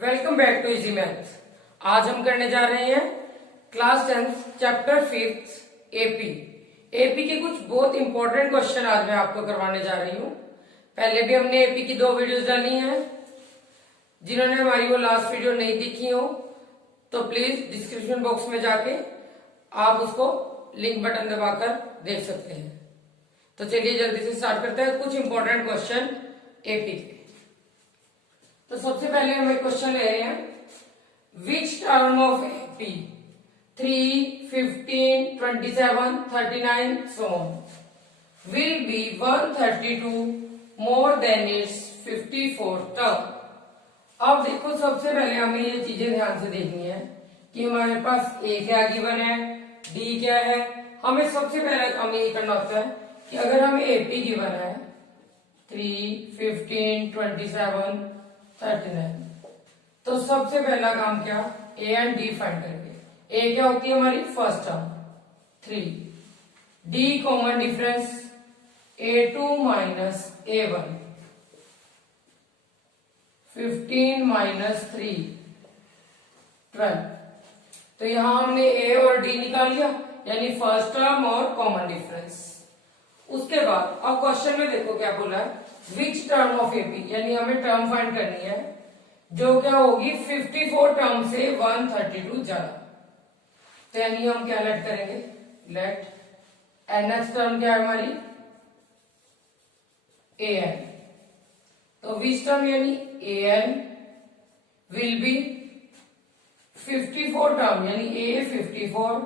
Welcome back to easy maths. आज हम करने जा रहे हैं क्लास 10 चैप्टर 5 एपी। एपी के कुछ बहुत इंपॉर्टेंट क्वेश्चन आज मैं आपको करवाने जा रही हूँ। पहले भी हमने एपी की 2 वीडियोस डाली हैं। जिन्होंने हमारी वो लास्ट वीडियो नहीं देखी हो तो प्लीज डिस्क्रिप्शन बॉक्स में जाके आप उसको लिंक बटन दबाकर देख सकते हैं। तो चलिए जल्दी से स्टार्ट करते हैं कुछ इंपॉर्टेंट क्वेश्चन एपी के। तो सबसे पहले हम एक क्वेश्चन ले रहे हैं, which term of AP 3, 15, 27, 39 so on will be 132 more than its 54 term। अब देखो सबसे पहले हमें ये चीजें ध्यान से देखनी है कि हमारे पास ए क्या गिवन है, डी क्या है। हमें सबसे पहले काम ये करना होता है कि अगर हमें एपी गिवन है 3, 15, 27, 39 तो सबसे पहला काम क्या, ए एंड डी फाइंड करेंगे। ए क्या होती है हमारी first term 3, D common difference A2 minus A1, 15 minus 3 12। तो यहां हमने ए और डी निकाल लिया यानी फर्स्ट टर्म और कॉमन डिफरेंस। उसके बाद अब क्वेश्चन में देखो क्या बोला है, विच टर्म ऑफ एपी यानी हमें टर्म फाइंड करनी है जो क्या होगी 54 टर्म से 132 ज्यादा। तो यानी हम क्या लेट करेंगे, लेट nth टर्म क्या है हमारी an। तो विच टर्म यानी an विल बी 54 टर्म यानी a 54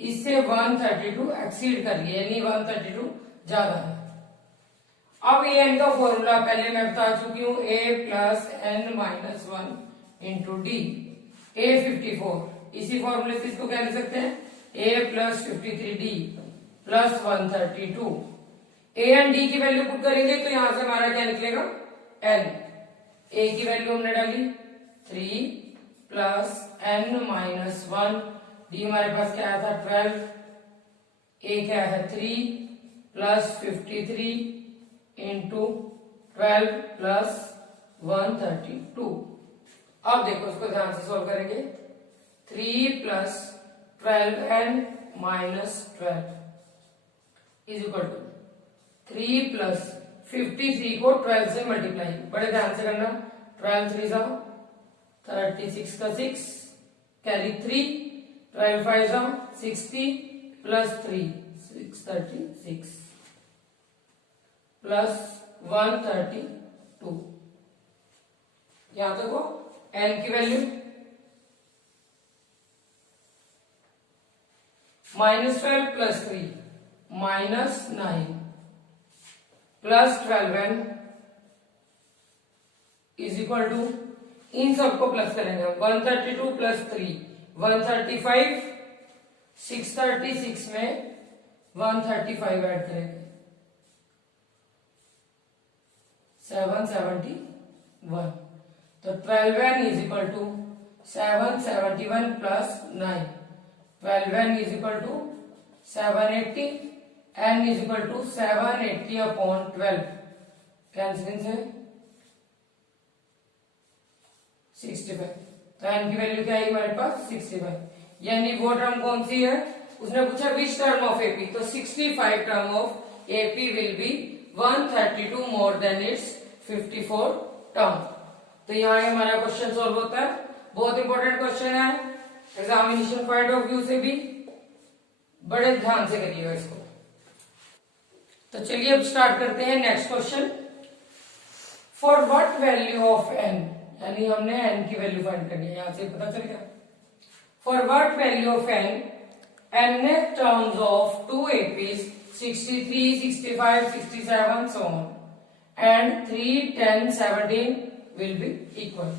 इससे 132 एक्सीड कर लिया यानी 132 ज्यादा है। अब ए एन का फॉर्मूला पहले मैं बता चुकी हूं, a plus n minus 1 into d. A 54 इसी फॉर्मूले से इसको क्या लिख सकते हैं, a plus 53 d plus 132। A and d की वैल्यू पुट करेंगे तो यहां से हमारा क्या निकलेगा एन। ए की वैल्यू हमने डाली 3 प्लस एन माइनस 1, डी हमारे पास क्या आया था 12, ए क्या है 3 प्लस 53 इंटू 12 प्लस 132। अब देखो इसको ध्यान से सोल्व करेंगे, 3 plus 12n minus 12 is equal to 3 plus 53 को 12 से मल्टीप्लाई, बड़े ध्यान से करना, 12 3 जा 36 का 6 कैरी 3, 12 5 जा 60 प्लस 3 636 प्लस 132। यहां देखो n की value -12 plus 3 -9 plus 12n is equal to, इन सबको प्लस करेंगे 132 प्लस 3 135, 636 में 135 ऐड करेंगे 771। तो 12n is equal to 771 plus 9, 12n is equal to 780, n is equal to 780 upon 12, cancelling से 65। तो n की वैल्यू क्या है हमारे पास 65, यानी वो टर्म कौन सी है, उसने पूछा विच टर्म ऑफ एपी, तो 65 term of AP will be 132 more than it's 54 term. तो यहाँ हमारा क्वेश्चन सॉल्व होता है। बहुत इंपॉर्टेंट क्वेश्चन है, एग्जामिनेशन पॉइंट ऑफ व्यू से भी बड़े ध्यान से करिएगा इसको। तो चलिए अब स्टार्ट करते हैं next question. For what value of n, यानी हमने n की वैल्यू फाइंड करनी है, यहां से पता चल गया। For what value of n nth terms of 2 APs 63, 65, 67 so on and 3, 10, 17 will be equal।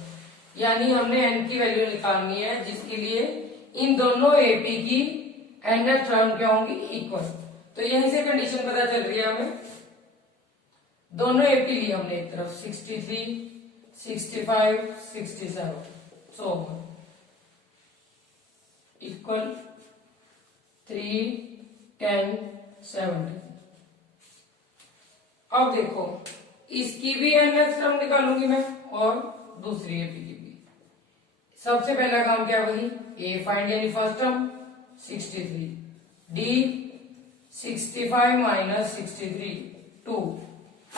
यानी हमने n की वैल्यू निकालनी है जिसके लिए इन दोनों एपी की nth टर्म क्या होंगी इक्वल। तो यहीं से कंडीशन पता चल रही है हमें, दोनों एपी लिए हमने एक तरफ 63, 65, 67 so on इक्वल 3, 10, 17। अब देखो इसकी भी nth टर्म निकालूंगी मैं और दूसरी एपी की भी। सबसे पहला काम क्या वही ए फाइंड यानी first term 63, d 65 minus 63 2,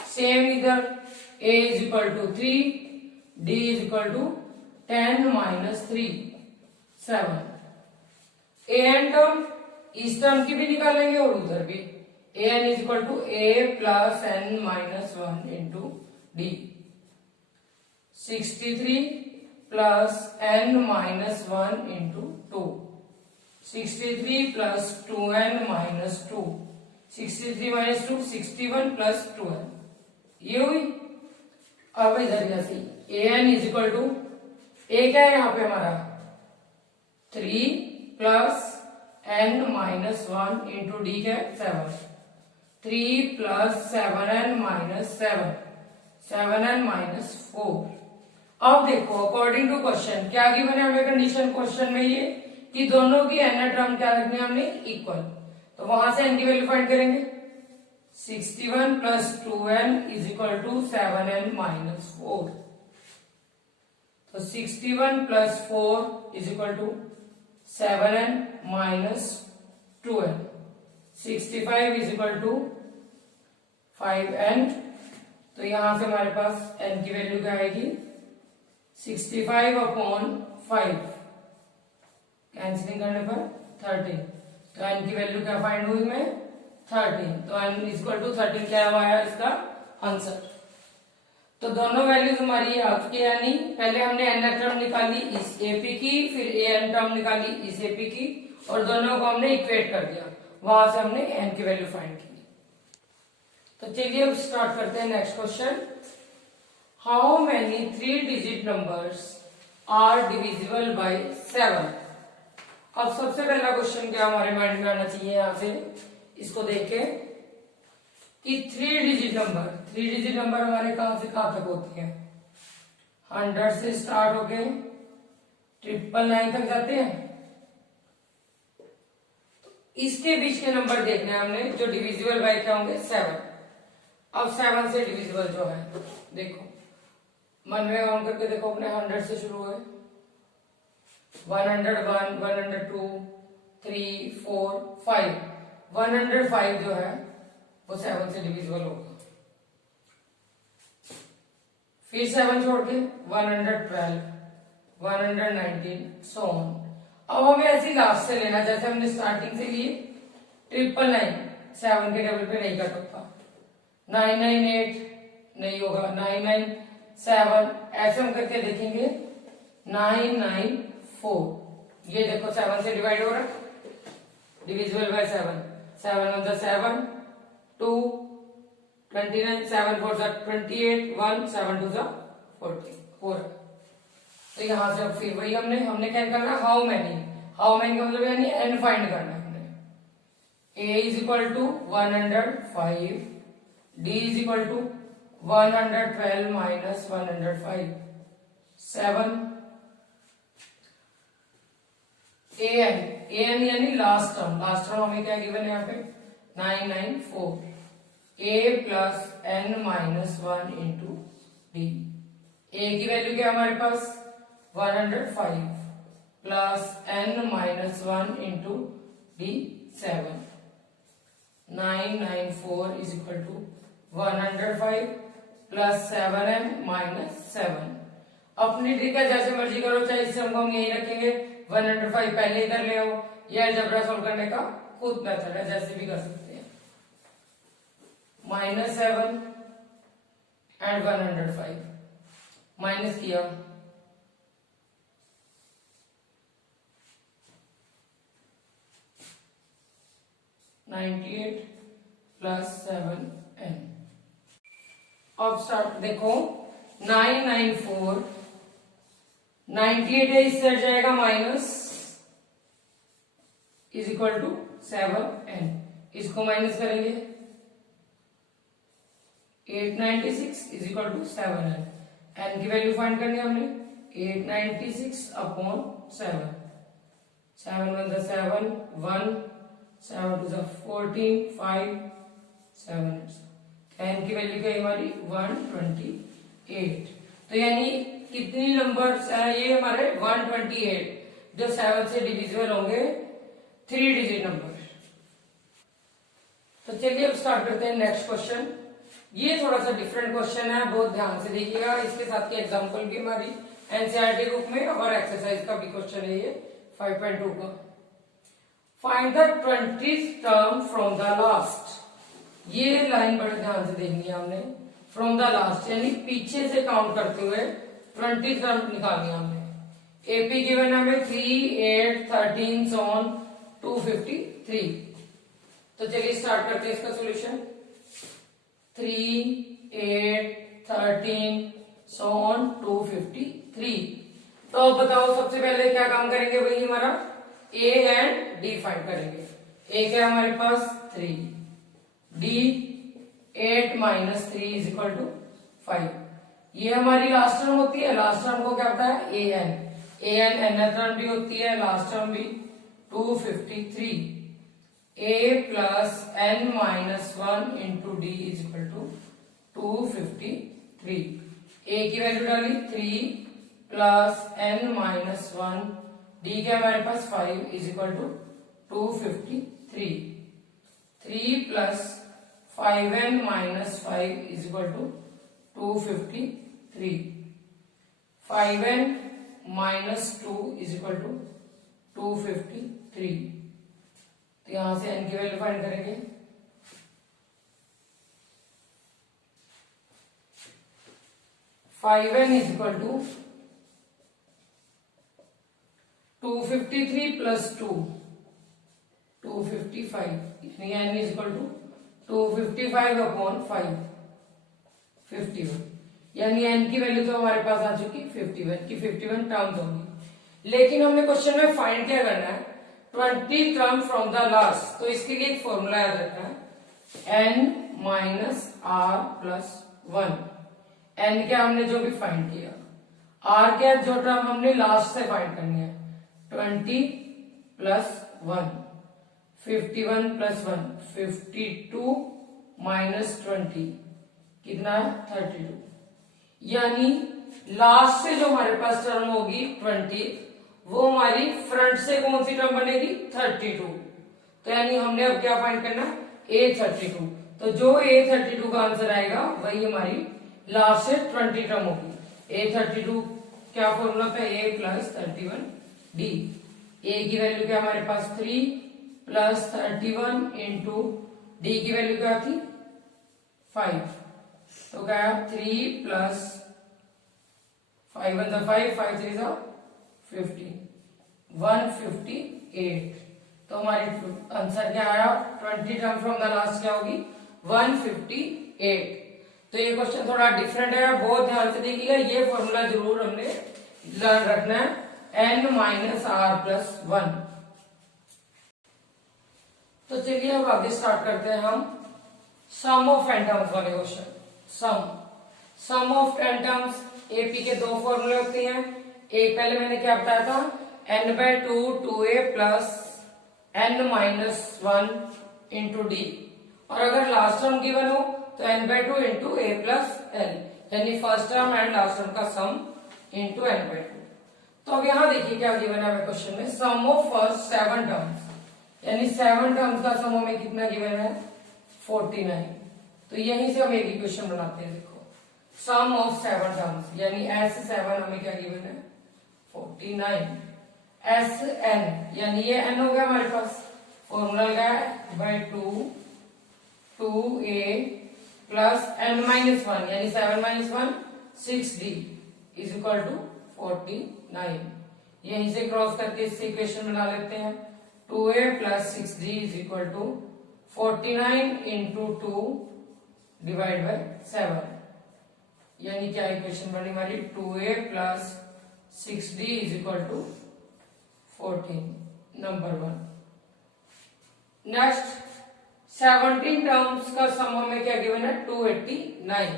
same इधर a is equal to 3, d is equal to 10 minus 3 7, a n term इस टर्म की भी निकालेंगे और उधर भी a n is equal to a plus n minus 1 into d 63 plus n minus 1 into 2, 63 plus 2n minus 2, 63 minus 2 61 plus 2n, ये हुई। अब इधर जैसे a n is equal to a क्या है यहाँ पे हमारा 3 plus n minus 1 into d क्या है 7, 3 plus 7n minus 7, 7n minus 4। अब देखो अकॉर्डिंग टू क्वेश्चन क्या गिवन है हमें कंडीशन क्वेश्चन में ये कि दोनों की एन टर्म क्या रखनी है हमने इक्वल, तो वहां से एन की वैल्यू फाइंड करेंगे 61 plus 2n is equal to 7n minus 4, तो 61 plus 4 is equal to 7n minus 2n, 65 is equal to 5n, तो यहां से हमारे पास n की वैल्यू क्या आएगी 65 अपॉन 5, कैंसिलिंग करने पर 13, तो n की वैल्यू क्या फाइंड हुई में 13, तो n इज इक्वल टू 13 क्या आया इसका आंसर। तो दोनों वैल्यूज हमारी आपकी यानी पहले हमने एन टर्म निकाली इस एपी की, फिर ए एन टर्म निकाली इस एपी की, और दोनों को हमने इक्वेट कर दिया, वहां से हमने एन की वैल्यू फाइंड की। तो चलिए अब स्टार्ट करते हैं next question. How many 3 digit numbers are divisible by 7। अब सबसे पहला क्वेश्चन क्या हमारे माइंड में आना चाहिए यहाँ से इसको देख के कि 3 डिजिट नंबर हमारे कहां से कहां तक होते हैं, 100 से स्टार्ट होके 999 तक जाते हैं। इसके बीच के नंबर देखने हैं हमने जो डिविजिबल बाय क्या होंगे 7। अब 7 से डिविजिबल जो है देखो मन में काउंट करके देखो अपने 100 से शुरू है 101, 102, 3, 4, 5, 105 जो है वो 7 से डिविजिबल होगा। फिर 7 छोड़ के 112, 119 सो ऑन। अब हमें ऐसी लास्ट से लेना जैसे हमने स्टार्टिंग से लिए 999 7 के टेबल पे नहीं कट होता, 998 नहीं होगा, 997 ऐसे हम करके देखेंगे 994, ये देखो 7 से डिवाइड हो रहा है divisible by 7, 7 1 the 7, 2 29, 7 4 the 28, 1 7 2 the 4। तो यहां से अब फिर वही हमने क्या करना हाउ मैनी का मतलब यानी एन फाइंड करना है हमने। A is equal to 105, d is equal to 112 minus 105, 7 n यानी लास्ट टर्म हमें क्या गिवन है यहाँ पे 994, a plus n minus 1 into d, a की वैल्यू क्या हमारे पास 105 plus n minus 1 into d 7, 994 is equal to 105 plus 7n minus 7। अपनी ट्रिक है जैसे मर्जी करो, चाहे इस हम यही रखेंगे 105 पहले इधर ले आओ, या अलजेब्रा सॉल्व करने का खुद मेथड है जैसे भी कर सकते हैं। -7 एंड 105 माइनस किया 98 प्लस 7n। अब स्टार्ट देखो 994 98 है इससे हट जाएगा minus is equal to 7n, इसको माइनस करेंगे 896 is equal to 7n, n की वैल्यू फाइंड करनी है हमने 896 अपॉन 7, 7 1 the 7, 1 7 2 the 14, 5 7 n की वैल्यू क्या है हमारी 128। तो यानी कितनी नंबर्स है ये हमारे 128 जो 7 से डिविजिबल होंगे 3 डिजिट नंबर। तो चलिए अब स्टार्ट करते हैं नेक्स्ट क्वेश्चन। ये थोड़ा सा डिफरेंट क्वेश्चन है, बहुत ध्यान से देखिएगा। इसके साथ के एग्जांपल भी हमारी एनसीईआरटी बुक में और एक्सरसाइज का भी क्वेश्चन है ये 5.2 का। Find the 20th term from the last. ये लाइन बड़े ध्यान से देखनी है हमने। फ्रॉम द लास्ट यानी पीछे से काउंट करते हुए 20 टर्म निकालनी है हमने। एपी गिवन है हमें 3, 8, 13 so on 253। तो चलिए स्टार्ट करते हैं इसका सॉल्यूशन। 3, 8, 13 so on 253। तो अब बताओ सबसे पहले क्या काम करेंगे, वही हमारा ए एंड डी फाइंड करेंगे। ए क्या हमारे पास 3, d 8 minus 3 is equal to 5। ये हमारी लास्ट टर्म होती है, लास्ट टर्म को क्या होता है ए एन एन टर्म भी होती है, लास्ट टर्म भी 253। a plus n minus 1 into d is equal to 253। a की वैल्यू डाली 3 प्लस एन माइनस 1, डी के हमारे पास 5 is equal to 253। 3 plus 5n minus 5 is equal to 253। 5n minus 2 is equal to 253। तो यहां से n की वैल्यू फाइंड करेंगे। Five n is equal to 253 plus 2 255 यानी n is equal to 255 upon 5 51 यानी n की वैल्यू तो हमारे पास आ चुकी 51 की 51 टर्म्स होंगी। लेकिन हमने क्वेश्चन में फाइंड क्या करना है 20 टर्म फ्रॉम द लास्ट। तो इसके लिए एक फॉर्मूला याद रखना है n minus r plus 1। n क्या हमने जो भी फाइंड किया, r क्या जो टर्म हमने लास्ट से फाइंड करनी है 20 प्लस 1 51 प्लस 1 52 माइनस 20 कितना है 32। यानी लास्ट से जो हमारे पास टर्म होगी 20 वो हमारी फ्रंट से कौन सी टर्म बनेगी 32। तो यानी हमने अब क्या फाइंड करना a32। तो जो a32 का आंसर आएगा वही हमारी लास्ट से 20 टर्म होगी। a32 क्या फॉर्मूला था a प्लस 31 d। a की वैल्यू क्या हमारे पास 3 प्लस 31 इंटू डी की वैल्यू क्या थी 5। तो क्या 3 प्लस 5 1 5 5 3 50 158। तो हमारी आंसर क्या आया 20 टर्म फ्रॉम द लास्ट क्या होगी 158। तो ये क्वेश्चन थोड़ा डिफरेंट है, बहुत ध्यान से देखिएगा। ये फॉर्मूला जरूर हमने लर्न रखना है n माइनस आर प्लस 1। तो चलिए अब आगे स्टार्ट करते हैं हम सम ऑफ n टर्म्स वाले question. Sum of n terms AP के दो फॉर्मूले होते हैं। एक पहले मैंने क्या बताया था n/2 2a plus n minus 1 into D. और अगर लास्ट टर्म गिवन हो तो n/2 into a plus l यानी first term and last term का सम इंटू n/2। तो अब यहाँ देखिए क्या गिवन है क्वेश्चन में सम ऑफ फर्स्ट 7 टर्म्स यानी 7 टर्म्स का सम हमें कितना गिवन है 49। तो यहीं से हम एक इक्वेशन बनाते हैं। देखो सम ऑफ 7 टर्म्स यानी S7 हमें क्या गिवन है 49। Sn यानी ये n हो गया हमारे पास, फॉर्मूला लगा है bye 2a plus n minus 1 यानी 7 minus 1 6d is equal to 49। यहीं से क्रॉस करके इससे इक्वेशन बना लेते हैं 2a plus 6d is equal to 49 into 2 divide by 7 यानी क्या इक्वेशन बनी हमारी 2a plus 6d is equal to 14 number 1। Next 17 terms का सम हमें क्या गिवन है 289।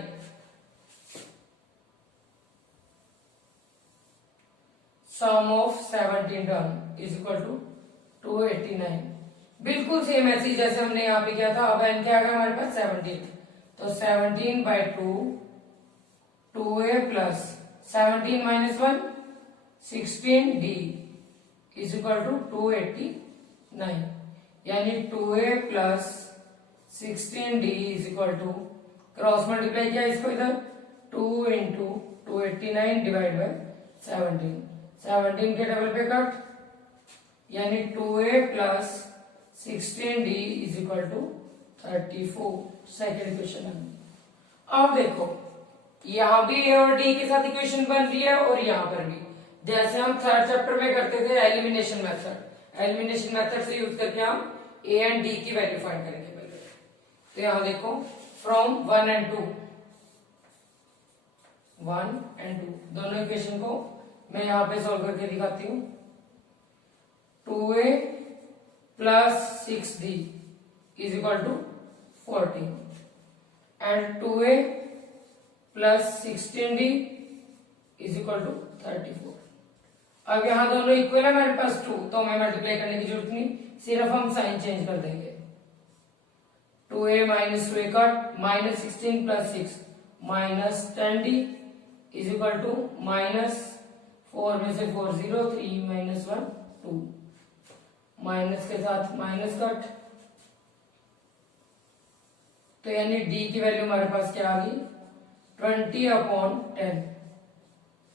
Sum of 17 term is equal to 289। बिल्कुल सेम ऐसे ही जैसे हमने यहाँ पे किया था। अब n क्या आ गया हमारे पास 17। तो 17 by 2 2a plus 17 minus 1 16d is equal to 289, यानी 2a plus 16d is equal to, cross multiply किया इसको इधर, 2 इंटू 289 डिवाइड बाय 17, 17 के डबल पे कट, यानी 2a plus 16d is equal to 34। Second question है। अब देखो यहां भी a और d के साथ इक्वेशन बन रही है और यहां पर भी, जैसे हम थर्ड चैप्टर में करते थे एलिमिनेशन मेथड, एलिमिनेशन मेथड से यूज करके हम a एंड d की वैल्यू फाइंड करेंगे पहले। तो यहां देखो फ्रॉम 1 एंड 2, 1 एंड 2 दोनों इक्वेशन को मैं यहां पे सॉल्व करके दिखाती हूं। 2a plus 6d is equal to 14 and 2a plus 16d is equal to 34। अब यहां दोनों इक्वल है मेरे पास 2, तो हमें मल्टीप्लाई करने की जरूरत नहीं, सिर्फ हम साइन चेंज कर देंगे। 2a minus 2a cut, minus 16 plus 6 minus 10d is equal to minus 4 में से 4 0, 3 माइनस 1 2, माइनस के साथ माइनस कट, तो यानी d की वैल्यू हमारे पास क्या आ गई 20/10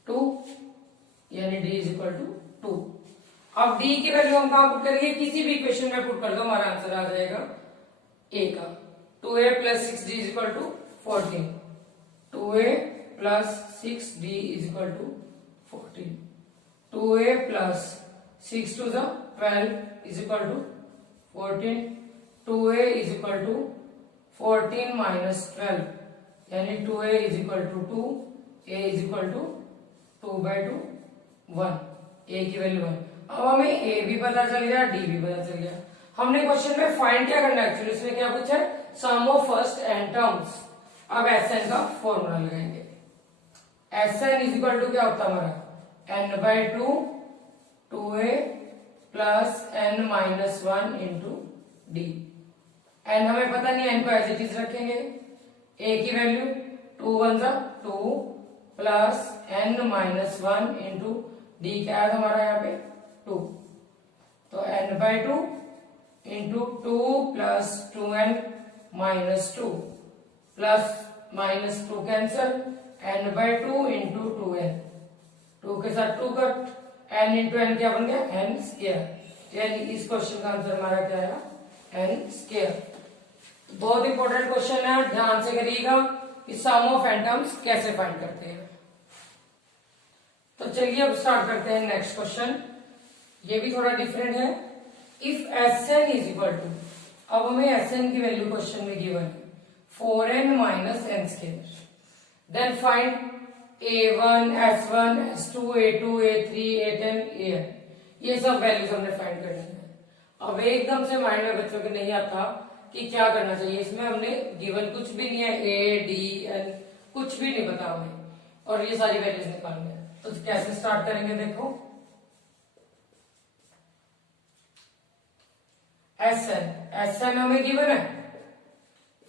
2, यानी d इज इक्वल टू 2। अब d की वैल्यू हम कहां पुट करेंगे, किसी भी इक्वेशन में पुट कर दो, हमारा आंसर आ जाएगा a का। 2a plus 6d is equal to 14, 2a plus 6d is equal to 14, 2a plus 6 to the 12 is equal to 14, 2a is equal to 14 minus 12, यानी 2a is equal to 2, a is equal to 2/2 1, a की value 1। अब हमें a भी पता चल गया, d भी पता चल गया। हमने क्वेश्चन में फाइंड क्या करना है, एक्चुअली इसमें क्या पूछा है, सम ऑफ फर्स्ट एन टर्म्स। अब Sn का फॉर्मूला लगाएंगे। Sn इज इक्वल टू क्या होता है हमारा n/2 2a plus n minus 1 into d। n हमें पता नहीं, n को एज इट इज रखेंगे। a की value 2 1 2 plus n minus 1 into d क्या है हमारा यहाँ पे 2, तो n/2 into 2 plus 2n minus 2 plus minus 2 cancel, n/2 into 2n, 2 के साथ 2 कट, n इंटू n क्या बन गया n स्क्वायर, यानी इस क्वेश्चन का आंसर हमारा क्या है n स्क्वायर। बहुत इंपॉर्टेंट क्वेश्चन है, ध्यान से करिएगा कि सम ऑफ एन टर्म्स कैसे फाइंड करते हैं। तो चलिए अब स्टार्ट करते हैं नेक्स्ट क्वेश्चन। ये भी थोड़ा डिफरेंट है। If Sn is equal to, अब हमें Sn की वैल्यू क्वेश्चन में गिवन है 4n minus n square, then find a1 s1 s2 a2 a3 a10 an, ये सब वैल्यूज हमने फाइंड करनी है। अब एकदम से माइंड में बच्चों के नहीं आता कि क्या करना चाहिए, इसमें हमने गिवन कुछ भी नहीं है, a d n कुछ भी नहीं पता हमें, और ये सारी वैल्यूज निकालनी है। तो कैसे स्टार्ट करेंगे, देखो Sn हमें गिवन है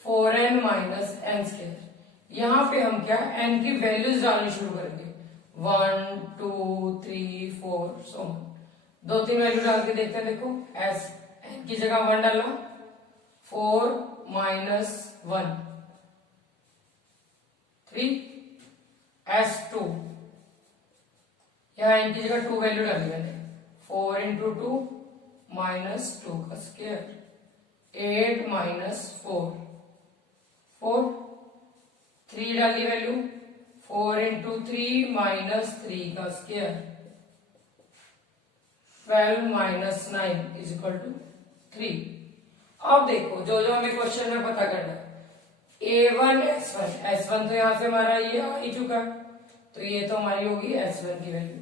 4n माइनस n स्क्वायर, यहां पे हम क्या n की वैल्यूज डालनी शुरू करेंगे 1 2 3 4 सो ऑन, 2-3 वैल्यू डाल के देखते हैं। देखो s n की जगह 1 डाला, 4 माइनस 1 3, s2 यहां n की जगह 2 वैल्यू डाली मैंने, 4 इंटू 2 माइनस 2 का स्क्वायर, 8 माइनस 4 4, 3 डाली वैल्यू, 4 इंटू 3 माइनस 3 का square, 12 minus 9 is equal to 3। अब देखो जो जो हमें क्वेश्चन में पता करना है, a1 s1 तो यहां से हमारा ये आ ही चुका है, तो ये तो हमारी होगी s1 की value,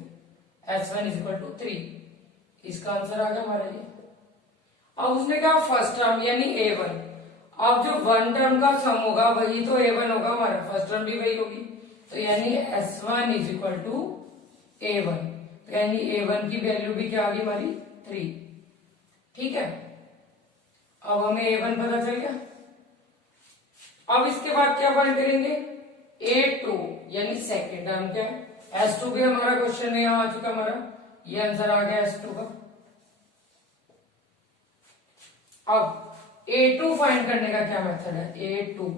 s1 is equal to 3, इसका आंसर आ गया हमारा ये। अब उसने कहा फर्स्ट टर्म यानी a1, अब जो वन टर्म का सम होगा वही तो a1 होगा हमारा, फर्स्ट टर्म भी वही होगी, तो यानी s1 is equal to a1, तो यानी a1 की वैल्यू भी क्या आ गई हमारी 3। ठीक है, अब हमें a1 पता चल गया। अब इसके बाद क्या फाइंड करेंगे, a2 यानी सेकेंड टर्म क्या है S2 भी हमारा क्वेश्चन में यहाँ आ चुका हमारा, ये आंसर आ गया S2 का। अब A2 फाइंड करने का क्या मेथड है, A2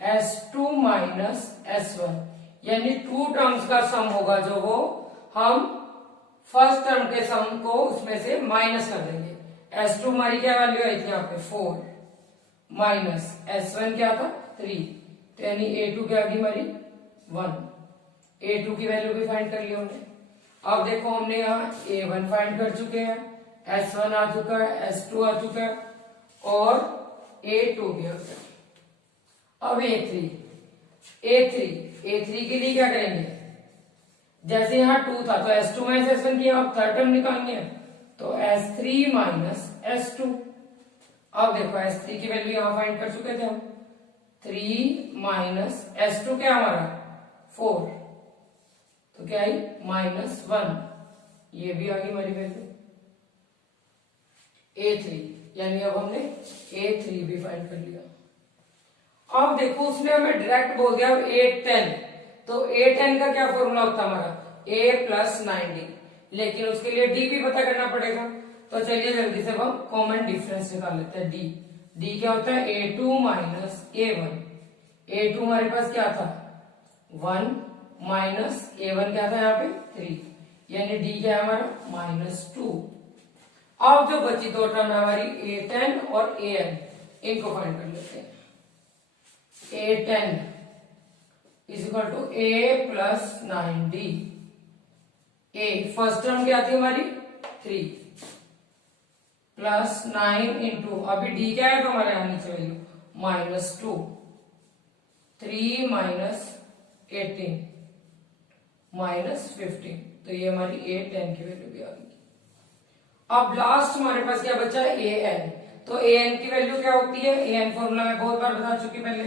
S2 माइनस S1, यानी टू टर्म्स का सम होगा जो वो हम फर्स्ट टर्म के सम को उसमें से माइनस कर देंगे। S2 हमारी क्या वैल्यू आई थी यहाँ पे 4 माइनस S1 क्या था 3, तो यानी A2 क्या आ गई हमारी 1। A2 की वैल्यू भी फाइंड कर ली हमने। अब देखो हमने यहाँ A1 फाइंड कर चुके हैं, S1 आ चुका है, S2 आ चुका है और A2 भी आ गया। अब A3 के लिए क्या करेंगे, जैसे यहाँ 2 था तो S2 माइनस S1 की आप थर्ड टर्म निकालेंगे तो S3 माइनस S2। अब देखो S3 की वैल्यू यहाँ फाइंड कर चुके थे हम, 3 माइनस S2 क्या हमारा 4, तो क्या आई -1, ये भी आ गई हमारी वैल्यू। A3 यानी अब हमने A3 भी फाइंड कर लिया। अब देखो उसने हमें डायरेक्ट बोल दिया A10, तो A10 का क्या फॉर्मूला होता है हमारा A प्लस 9D, लेकिन उसके लिए D भी पता करना पड़ेगा। तो चलिए जल्दी से हम कॉमन डिफरेंस निकाल लेते हैं। D क्या होता है A2 माइनस A1। A2 हमारे पास क्या था 1 माइनस A1 क्या था यहाँ पे 3, यानी D क्या है हमारा -2। अब जो बची दो टर्म है हमारी A10 और AN, इनको फाइंड कर लेते हैं। A10 is equal to A plus 9D। A first term क्या थी हमारी 3 प्लस 9 इंटू, अभी D क्या है तो हमारे यहाँ नीचे वैल्यू -2, 3 माइनस 18 -15, तो ये हमारी A10 की वैल्यू भी आ गई। अब लास्ट हमारे पास क्या बचा है AN, तो AN की वैल्यू क्या होती है, AN फॉर्मूला में बहुत बार बता चुकी पहले,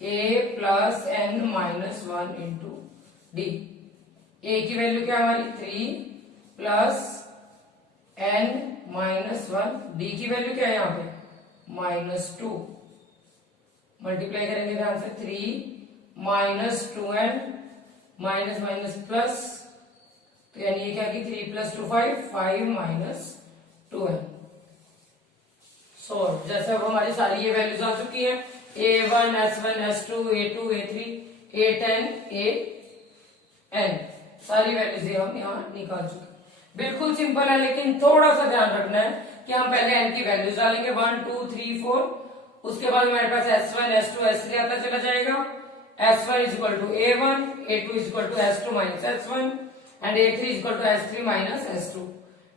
A plus N minus 1 into D। A की वैल्यू क्या हमारी 3 प्लस N माइनस 1, D की वैल्यू क्या है यहाँ पे -2, मल्टीप्लाई करेंगे ध्यान से, 3 minus 2N minus minus plus, तो यानी ये क्या की 3 प्लस 2 5 माइनस 2N। सो जैसे अब हमारी सारी ये वैल्यूज आ चुकी है, A1 S1 S2 A2 A3 A10 AN, सारी वैल्यूज हम यहाँ निकाल चुके हैं। बिल्कुल सिंपल है, लेकिन थोड़ा सा ध्यान रखना है कि हम पहले n की वैल्यूज डालेंगे 1 2 3 4, उसके बाद हमारे पास S1 S2 S3 आता चला जाएगा। S1 is equal to A1, A2 is equal to S2 minus S1 and A3 is equal to S3 minus S2,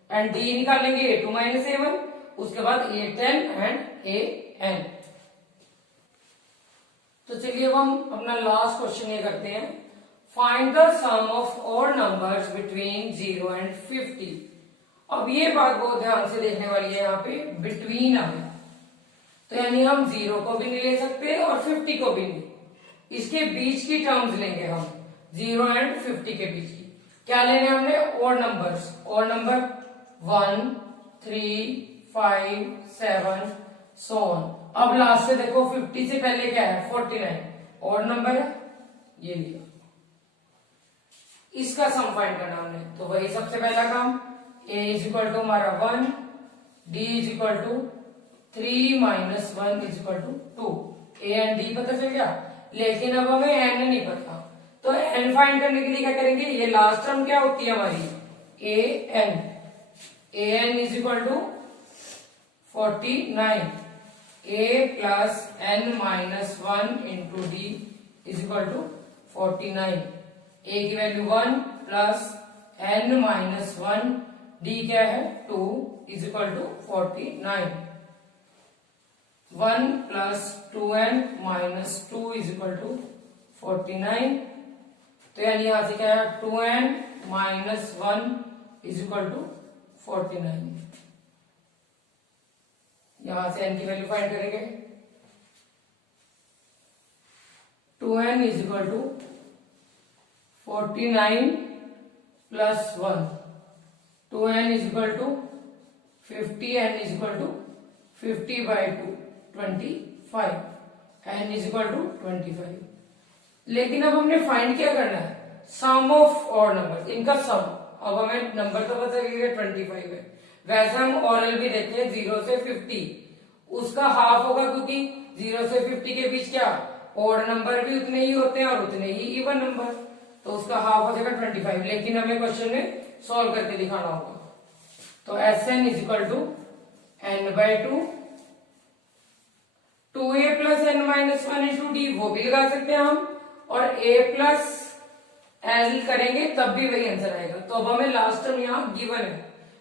and D निकालेंगे A2 माइनस A1, उसके बाद A10 एंड AN। तो चलिए अब हम अपना लास्ट क्वेश्चन ये करते हैं, find the sum of odd numbers between 0 and 50। अब ये बात बहुत ध्यान से देखने वाली है, यहाँ पे बिटवीन आ गया, तो यानी हम 0 को भी नहीं ले सकते और 50 को भी नहीं, इसके बीच की टर्म्स लेंगे हम, 0 एंड 50 के बीच की। क्या लेने हमने odd numbers, odd number 1 3 5 7 so on. अब लास्ट से देखो 50 से पहले क्या है 49, ऑड नंबर है, ये लिया, इसका सम फाइंड करना हमने, तो वही सबसे पहला काम, a इज इक्वल टू हमारा 1, d is equal to 3 minus 1 is equal to 2, a and d पता चल गया, लेकिन अब हमें n नहीं पता, तो n फाइंड करने के लिए क्या करेंगे, ये लास्ट टर्म क्या होती है हमारी an is equal to 49, a plus n minus 1 into d is equal to 49, a की value 1 plus n minus 1, d क्या है 2 is equal to 49, 1 plus 2n minus 2 is equal to 49, तो यानी यहां से क्या है 2n minus 1 is equal to 49, यहां से n की वैल्यू फाइंड करेंगे, 2n is equal to 49 plus 1, 2n is equal to 50, n is equal to 50 by 2 25, n is equal to 25। लेकिन अब हमने फाइंड क्या करना है, सम ऑफ ऑड नंबर, इनका सम। अब हमें नंबर तो पता चल गया 25 है, वैसे हम ओरल भी देते हैं 0 से 50, उसका हाफ होगा क्योंकि 0 से 50 के बीच क्या ऑड नंबर भी उतने ही होते हैं और उतने ही इवन नंबर, तो उसका हाफ हो जाएगा 25। लेकिन हमें क्वेश्चन में सॉल्व करके दिखाना होगा। तो Sn is equal to n/2, 2a plus n minus 1 into d वो भी लगा सकते हैं हम, और a प्लस एल करेंगे तब भी वही आंसर आएगा। तो अब हमें लास्ट टर्म यहाँ गिवन है,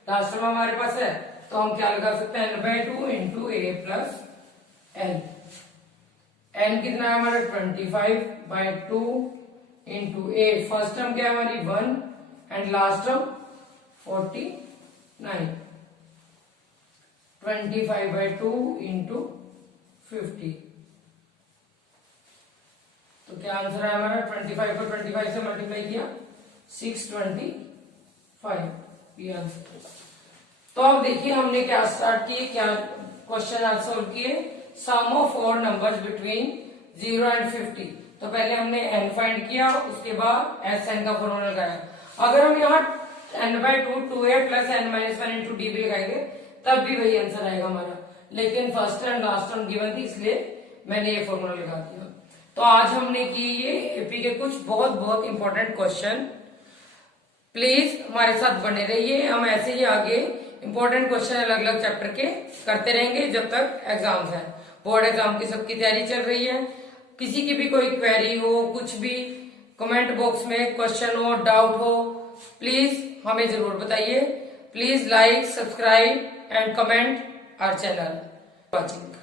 लास्ट टर्म हमारे पास है, तो हम क्या लगा सकते हैं n/2 इंटू ए प्लस एल। एन कितना है हमारा 25/2 इंटू ए, फर्स्ट टर्म क्या है हमारी 1 एंड लास्ट टर्म 49, 25/2 इंटू 50। तो क्या आंसर है हमारा 25 को 25 से मल्टीप्लाई किया 625, ये आंसर। तो अब देखिए हमने क्या स्टार्ट किए, क्या क्वेश्चन आज सोल्व किए, sum of odd numbers between 0 and 50। तो पहले हमने n फाइंड किया, उसके बाद Sn का फॉर्मूला लगाया। अगर हम यहाँ n/2 2a plus n minus 1 into D भी लगाएंगे तब भी वही आंसर आएगा हमारा, लेकिन first and last term given थी इसलिए मैंने ये फॉर्मूला लगा दिया। तो आज हमने की ये एपी के कुछ बहुत बहुत इंपॉर्टेंट क्वेश्चन। प्लीज हमारे साथ बने रहिए, हम ऐसे ही आगे इंपॉर्टेंट क्वेश्चन अलग अलग चैप्टर के करते रहेंगे जब तक एग्जाम्स है। बोर्ड एग्जाम की सबकी तैयारी चल रही है। किसी की भी कोई क्वेरी हो, कुछ भी कमेंट बॉक्स में क्वेश्चन हो, डाउट हो, प्लीज हमें जरूर बताइए। Please like, subscribe and comment our channel. Watching.